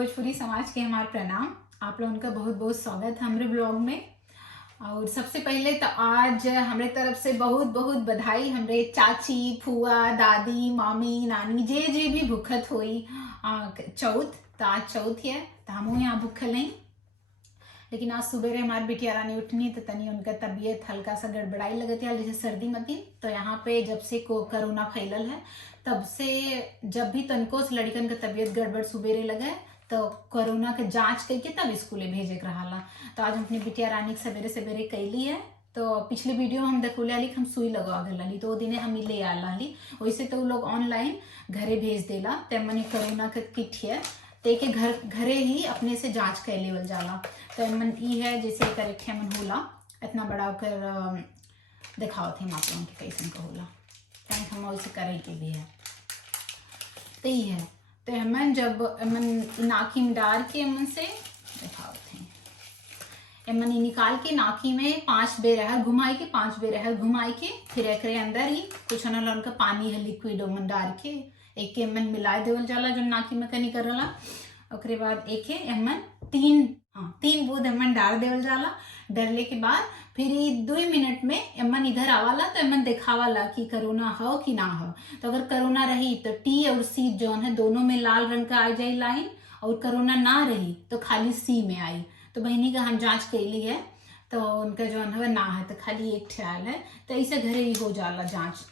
भोजपुरी समाज के हमारे प्रणाम। आप लोगों का बहुत बहुत स्वागत है हमारे ब्लॉग में। और सबसे पहले तो आज हमारे तरफ से बहुत बहुत बधाई हमारे चाची, फुआ, दादी, मामी, नानी जे जे भी भूखत हुई चौथ। तो आज चौथ है तो हम यहाँ भूखल नहीं। लेकिन आज सुबह हमारी बिटिया रानी उठनी तो तनी उनका तबीयत हल्का सा गड़बड़ाई लगती है, जैसे सर्दी मती। तो यहाँ पे जब से कोरोना फैलल है तब से जब भी तनको से लड़कन का तबीयत गड़बड़ सुबेरे लगे तो कोरोना के जांच करके तब स्कूले भेजे के रहा। तो आज हम अपनी बिटिया रानी के सवेरे सवेरे कैली है। तो पिछले वीडियो में हम देखोले आली हम सुई लगवा गली तो वो दिन हम ले आली। वैसे तो वो लोग ऑनलाइन घरे भेज देला तेमनी कोरोना के किट है ते के घरे ही अपने से जांच कर लेवल जाला। तो मन ई है जैसे कर मन होला इतना बड़ा कर दिखाओ थे आप लोगों के कैसन का होला हम वैसे करे के भी है। तो ये है तो हमन जब मन नाकी में डाल के मन से दिखाओ थे मन निकाल के नाकी में 5 बेर है घुमाई के 5 बेर है घुमाई के फिर एक अंदर ही कुछ न उनका पानी है लिक्विड मन डाल के एक के मन मिलाए देवल जाला जो नाकी में कनी करला। ओकरे बाद एक एमन 3 बूंद एमन डाल देवल जाला। डरले के बाद फिर 2 मिनट में एमन इधर आवाला तो एमन देखावाला कि कोरोना हो कि ना हो। तो अगर कोरोना रही तो टी और सी जो है दोनों में लाल रंग का आ जाए लाइन, और कोरोना ना रही तो खाली सी में आई। तो बहनी का हम जांच कैली है तो उनका जो है ना है तो खाली एक ठहल है। तो ऐसे घरे ही हो जाला जांच।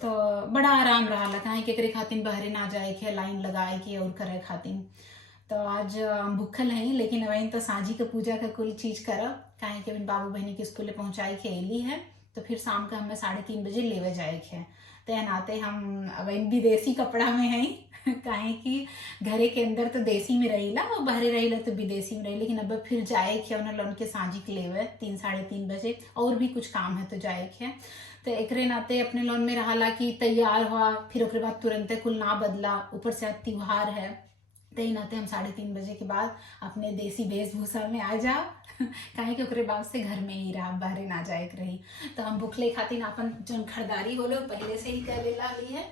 तो बड़ा आराम रहा कहीं केकरे खातिर बहरे ना जाए के लाइन लगाए के और करे खातिर। तो आज हम भूखल हैं लेकिन वहीं तो साझी के पूजा का कुल चीज करब कहीं के बाबू बहनी के स्कूल पहुंचाई के अली है। तो फिर शाम का हमें 3:30 बजे लेवे जाए के। तो नाते हम अब विदेशी कपड़ा में हैं कहीं कि घरे के अंदर तो देसी में रहीला और बहरे रहीला तो विदेशी में रही। लेकिन अब फिर जाए के उन्हें के साझी के लेवे 3-3:30 बजे और भी कुछ काम है तो जाए के। तो एक नाते अपने लोन में रहा कि तैयार हुआ फिर उसके बाद तुरंत कुल ना बदला, ऊपर से त्योहार है तो ही नाते हम 3:30 बजे के बाद अपने देसी वेशभूषा में आ जाओ कहीं के ओकरे बाद से घर में ही रहा बहरे ना जाए रही। तो हम भूखले खातिर अपन जन खरीदारी होलो पहले से ही कर लेला ली है।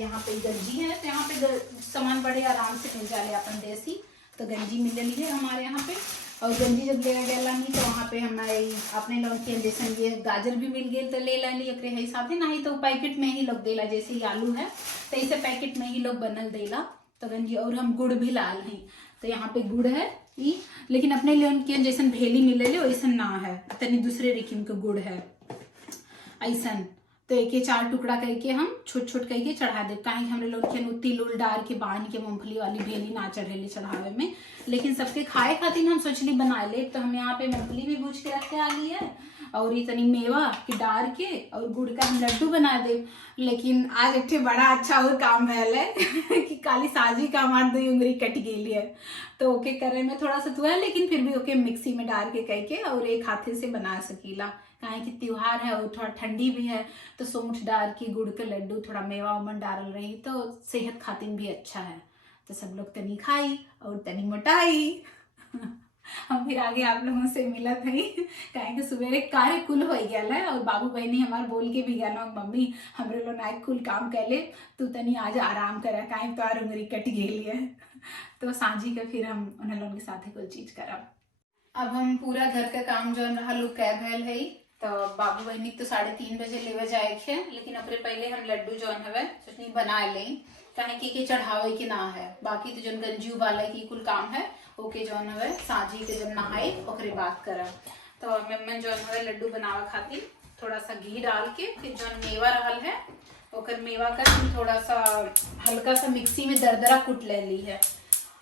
यहाँ पे गंजी है तो यहाँ पे सामान बड़े आराम से मिल जाए अपन देसी। तो गंजी मिल ली है हमारे यहाँ पे। और गंजी जब ले गया नहीं तो वहाँ पे हमारे अपने लोग के जैसे ये गाजर भी मिल गए तो ले ली एकरे हिसाब से। नहीं तो पैकेट में ही लोग देला जैसे ही आलू है तो इसे पैकेट में ही लोग बनल देला। तो गंजी और हम गुड़ भी लाल हैं तो यहाँ पे गुड़ है ई, लेकिन अपने लिए उनके जैसे भेली मिले वैसा ना है तनी दूसरे रिकिम के गुड़ है ऐसा। तो एक 4 टुकड़ा करके हम छोट छोट करके चढ़ा दे कहीं हमरे लोग के तिल उल डाल के बांध के मूंगफली वाली भेली ना चढ़ेली चढ़ावे में। लेकिन सबके खाए खातिर हम सोचली बना ले। तो हम यहाँ पे मूंगफली भी भूज के रखे आली है और ये तनी मेवा के डाल के और गुड़ का हम लड्डू बना दे। लेकिन आज एक बड़ा अच्छा और काम भैल है कि काली साजी का हमारे 2 उंगली कट गई है तो ओके करे में थोड़ा सा है लेकिन फिर भी ओके मिक्सी में डाल के कह के और एक हाथे से बना सकीला काहे कि त्योहार है और थोड़ा ठंडी भी है। तो सौंठ डाल के गुड़ के लड्डू थोड़ा मेवा उमन डाल रही तो सेहत खातिर भी अच्छा है। तो सब लोग तनी खाई और तनी मोटाई हम फिर आगे आप लोगों से मिलत है कहें कि सुबह कार्य कुल हो गया है। और बाबू बहनी हमारे बोल के भी गया मम्मी हमरे लोग नायक कुल काम कर ले तू तनी आज आराम करे कहें तो उंगली कट गई है। तो सांझी का फिर हम उन लोगों के साथ ही कुछ चीज करब। अब हम पूरा घर का काम जो रहा लोग कै भैल है तो बाबू बहनी तो 3:30 बजे लेवे जाए थे। लेकिन अपने पहले हम लड्डू जो है सोचनी बना लें कहें कि चढ़ावे के ना है। बाकी तो जो गंजी उबाले की कुल काम है ओके जो है साझी के जब नहाए ओकरे बात करा। तो मम्मन जो है लड्डू बनावा खातिर थोड़ा सा घी डाल के फिर जो मेवा रहल है ओकर मेवा का थोड़ा सा हल्का सा मिक्सी में दरदरा कुट ले ली है।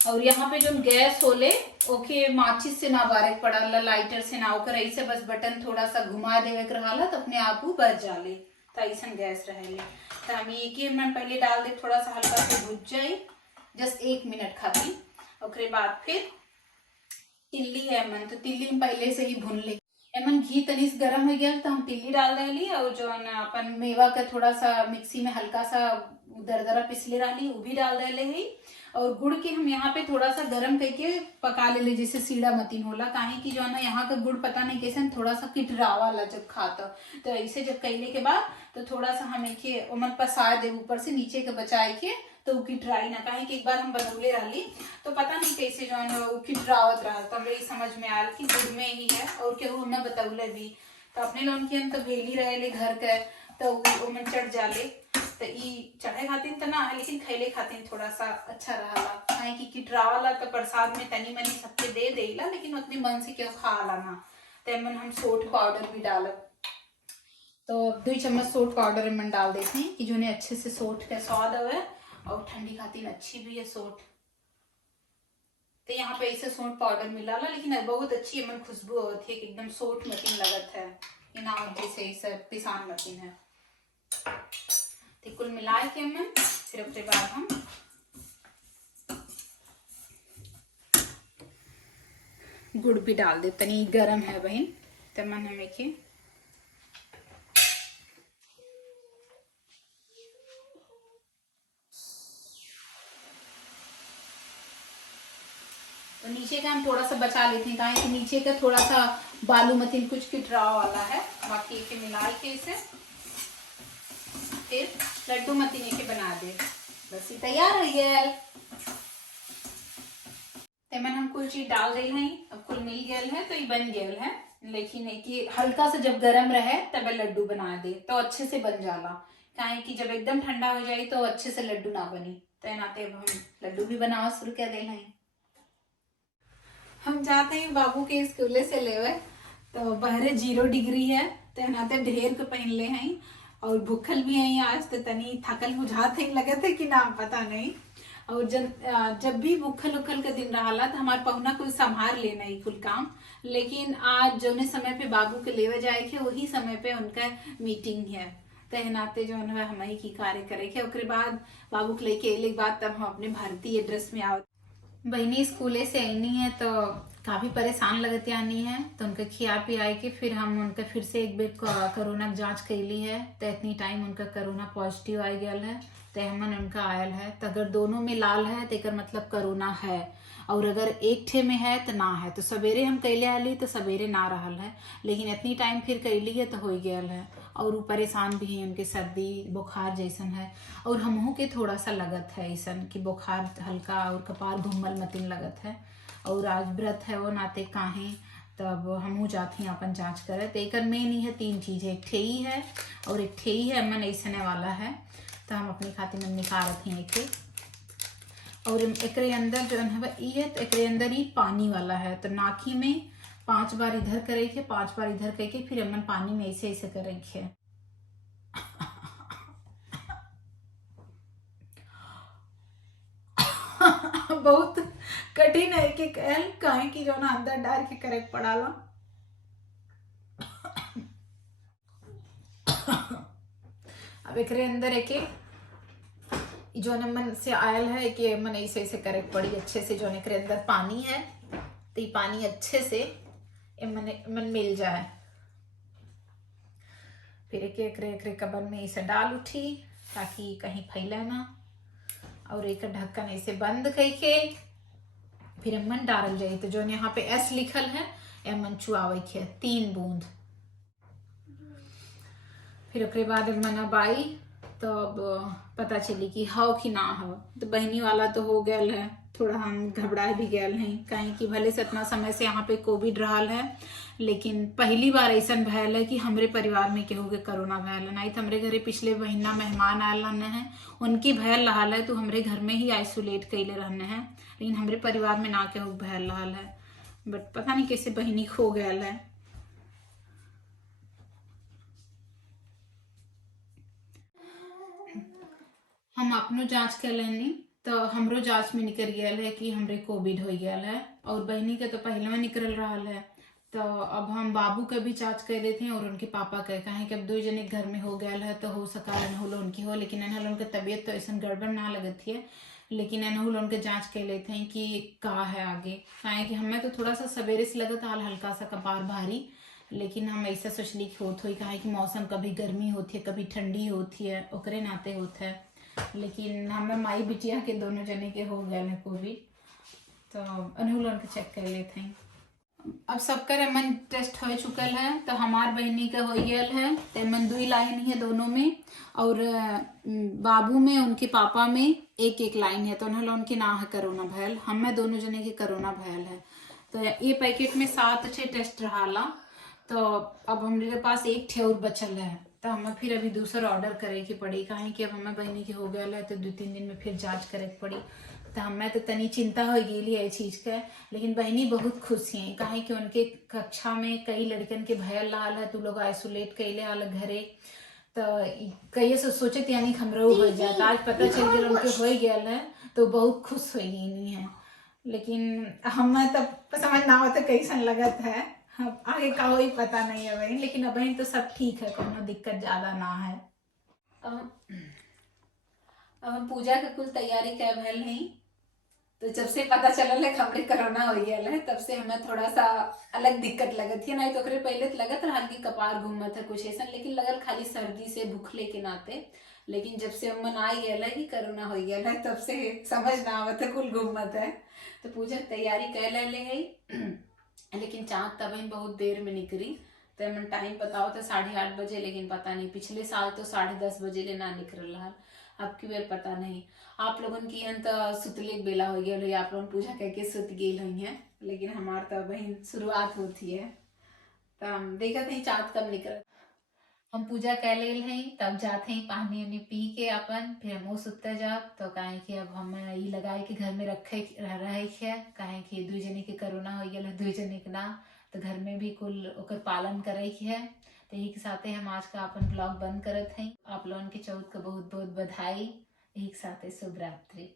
और यहाँ पे जो गैस होले ओके माचिस से ना बारीक पड़ल लाइटर से ना ओकर ऐसे बस बटन थोड़ा सा घुमा देवे के रहला तो अपने आप वो बच जाले तो ऐसा गैस रहेले। तो हम एक ही मिनट पहले डाल दे थोड़ा सा हल्का से भुज जाए जस्ट 1 मिनट खातिर। ओकरे बाद फिर तिल्ली है मन तो तिल्ली में पहले से ही भून ले एमन घी तनी से गर्म हो गया तो हम तिल्ली डाल रही और जो अपन मेवा का थोड़ा सा मिक्सी में हल्का सा दरदरा पिसले रही वो भी डाल रहे हैं। और गुड़ के हम यहाँ पे थोड़ा सा गर्म करके पका ले जैसे सीड़ा मतीन होला काहे कि जो है ना यहाँ का गुड़ पता नहीं कैसे थोड़ा सा किटरावा ला जब खाता तो ऐसे जब कैले के बाद तो थोड़ा सा हम एक उमन पसा दे ऊपर से नीचे के बचाए के तो उ किटराई ना, काहे कि एक बार हम बनौले रहली तो पता नहीं कैसे जौन उ किटरावत रहा, तो हमरे समझ में आयल कि गुड़ में ही है और केहू न बतौले भी। तो अपने लोन के हम तो भेली रहे घर के, तो ओमन चढ़ जाले, तो ई चढ़े खातिर तो ना है लेकिन खैले खातिर थोड़ा सा अच्छा रहा। काहे कि किटरावाला तो प्रसाद में तनी मनी सबके दे देला, लेकिन उतनी मन से केहू खाला ना। तेमन हम सोठ पाउडर भी डालब, तो 2 चम्मच सोठ पाउडर में डाल देते हैं कि जो ने अच्छे से सोठ का स्वाद आवे, और ठंडी खातिर अच्छी भी है सोठ। तो यहाँ पे ऐसे सोठ पाउडर मिला ला, लेकिन बहुत अच्छी मन खुशबू होती है कि एकदम सोठ मतीन लगत है, ना जैसे ऐसे पिसान मतीन है। तो कुल मिलाए के मन फिर उसके बाद हम गुड़ भी डाल दे, तनी गरम है बहन, तो मन हमें के तो नीचे का हम थोड़ा सा बचा लेते हैं, कहा कि नीचे का थोड़ा सा बालू मतीन कुछ किटराव वाला है। बाकी एक मिला के इसे फिर लड्डू मतीन के बना दे, बस ये तैयार है गया। तेमन हम कुल चीज डाल रही हैं, अब कुल मिल गया है तो ये बन गया है। लेकिन कि हल्का से जब गरम रहे तब लड्डू बना दे तो अच्छे से बन जाला, काहे कि जब एकदम ठंडा हो जाए तो अच्छे से लड्डू ना बनी। तो नाते अब हम लड्डू भी बनावा शुरू कर दे हैं। हम जाते हैं बाबू के स्कूले से लेवे, तो बहरे 0 डिग्री है, तो नाते ढेर के पहन ले हैं और भूखल भी हैं आज, तो तनी थकल बुझाते ही लगे थे कि ना पता नहीं। और जब भी भूखल उखल का दिन रहा तो हमारे पहुना कुल संभाल लेना ही कुल काम। लेकिन आज जो समय पे बाबू के लेवे जाए थे वही समय पे उनका मीटिंग है, तहनाते जो है हम ही की कार्य करे के। उसके बाद बाबू के लेके अले के बाद तब हम अपने भारतीय ड्रेस में आओ। बहनी स्कूले से आनी है तो काफ़ी परेशान लगती आनी है, तो उनका खिया पियाए के फिर हम उनका फिर से एक बार कोरोना जांच कैली है, तो इतनी टाइम उनका कोरोना पॉजिटिव आ गया है, तो हमन उनका आयल है। तो अगर दोनों में लाल है तो एक मतलब कोरोना है, और अगर एक ठे में है तो ना है। तो सवेरे हम कैले आली तो सवेरे ना रहल है, लेकिन इतनी टाइम फिर कैली है तो हो गया है। और वो परेशान भी हैं, उनके सर्दी बुखार जैसन है, और हमहू के थोड़ा सा लगत है ऐसन कि बुखार हल्का और कपार घुमल मतीन लगत है। और आज व्रत है वो नाते काहे, तब हमहू जाती हैं अपन जांच करे। तो एक मेन ही है 3 चीज़ है, एक ठेई है और एक ठेई है मन ऐसने वाला है, तो हम अपनी खातिर में निकालत हैं एक। और एक अंदर जो है ये, तो एक अंदर ही पानी वाला है, तो नाकी में 5 बार इधर करे के 5 बार इधर करके फिर अमन पानी में ऐसे ऐसे करे के। बहुत कठिन है कि कहल काहे कि जो ना अंदर डाल के करे पड़ाला। अब एक अंदर एक जो मन से आयल है कि मन ऐसे ऐसे करे पड़ी अच्छे से, जो एक अंदर पानी है तो ये पानी अच्छे से मन मिल जाए। फिर एक कबन में इसे डाल उठी ताकि कहीं फैले ना, और एक ढक्कन ऐसे बंद करके फिर मन डाल जाए। तो जो यहाँ पे एस लिखल है एमन चुआवे के 3 बूंद। फिर उसके बाद मन बाई तो अब पता चली कि हो कि ना हो, तो बहनी वाला तो हो गया है। थोड़ा हम घबराए भी गए हैं, कहीं कि भले से इतना समय से यहाँ पे कोविड रहल है, लेकिन पहली बार ऐसा भयल है कि हमरे परिवार में केहू के कोरोना भयल है। नहीं तो हमरे घरे पिछले महीना मेहमान आयल रहने हैं, उनकी भयल रहल है, तो हमरे घर में ही आइसोलेट कैले रहने हैं, लेकिन हमरे परिवार में ना केहू भयल रहल है। बट पता नहीं कैसे बहनी खो गया है। हम अपनो जांच कर लेनी तो हमरो जांच में निकल गया है कि हमरे कोविड हो गया है, और बहनी के तो पहले में निकल रहा है। तो अब हम बाबू का भी जांच कर रहे थे और उनके पापा का, कहें कि अब 2 जने घर में हो गया है तो हो सका एनहुल उनकी हो, लेकिन एनहुल उनका तबीयत तो ऐसा गड़बड़ ना लगती है, लेकिन एनहुल उनके जांच कर लेते हैं कि का है आगे। कहें कि हमें तो थोड़ा सा सवेरे से लगा था हल्का सा कपार भारी, लेकिन हम ऐसा सोचली कि होत हो, कहा कि मौसम कभी गर्मी होती है कभी ठंडी होती है, ओकरे नाते होता है। लेकिन हमें माई बिटिया के दोनों जने के हो गए हैं कोविड, तो अनहुल उनके चेक कर लेते हैं। अब सबकर एमन टेस्ट हो चुकल है, तो हमार बहनी का हो गल है, तो एमन 2 लाइन है दोनों में, और बाबू में उनके पापा में एक एक लाइन है, तो उन्हें उनके ना है कोरोना भयल, हमें दोनों जने के कोरोना भयल है। तो ये पैकेट में 7 छः टेस्ट रहा, तो अब हमारे पास एक ठे और बचल है, तो हमें फिर अभी दूसरा ऑर्डर करे के पड़ी, काहे कि अब हमें बहनी के हो गया है, तो 2-3 दिन में फिर जांच करे के पड़ी। तो हमें तो तनी चिंता हो गई है चीज के, लेकिन बहनी बहुत खुश हैं, काहे कि उनके कक्षा में कई लड़कन के भयल लाल है, तो लोग आइसोलेट कैले आल घरे, तो कई से सोचे यानी हमरो हो जाता, आज पता चल गया उनके हो गया है, तो बहुत खुश हो गई नहीं है। लेकिन हमें तब समझ ना होता कैसन लगत है, अब आगे का वही पता नहीं है बहन, लेकिन अब बहन तो सब ठीक है, कोनो दिक्कत ज्यादा ना है। अब हम पूजा के कुल तैयारी कर भल नहीं, तो जब से पता चलल है हमरे कोरोना हो गया है, तब से हमें थोड़ा सा अलग दिक्कत लगत है, नहीं तो ओकरे पहले तो लगत रहा कि कपार घूमत है कुछ ऐसा, लेकिन लगल खाली सर्दी से भूखले के नाते। लेकिन जब से अमन आ गया है कि कोरोना हो गया है, तब से समझ ना आवत है, कुल घूमत है। तो पूजा की तैयारी कर ले गई, लेकिन चाँद तब बहुत देर में निकली, तो हमन टाइम बताओ तो 8:30 बजे, लेकिन पता नहीं पिछले साल तो 10:30 बजे ले ना निकल रहा, अब की बेर पता नहीं। आप लोगन की अंत सुतले के बेला हो गया, आप लोग पूजा करके सुत गए हुई हैं, लेकिन हमार तो बहन शुरुआत होती है, तो हम देखते हैं चाँद कब निकल। हम पूजा कर ले हैं, तब जाते हैं पानी उनी पी के अपन, फिर हम सुतते जाब, तो कहे कि अब हम ये लगाए कि घर में रखे रहे है, कहे कि 2 जने के कोरोना हो गया, 2 जने के ना, तो घर में भी कुल ओकर पालन करे है। तो यही के साथे हम आज का अपन ब्लॉग बंद करत हैं। आप लोगन के चौथ का बहुत बहुत बधाई, यही के साथे शुभ रात्रि।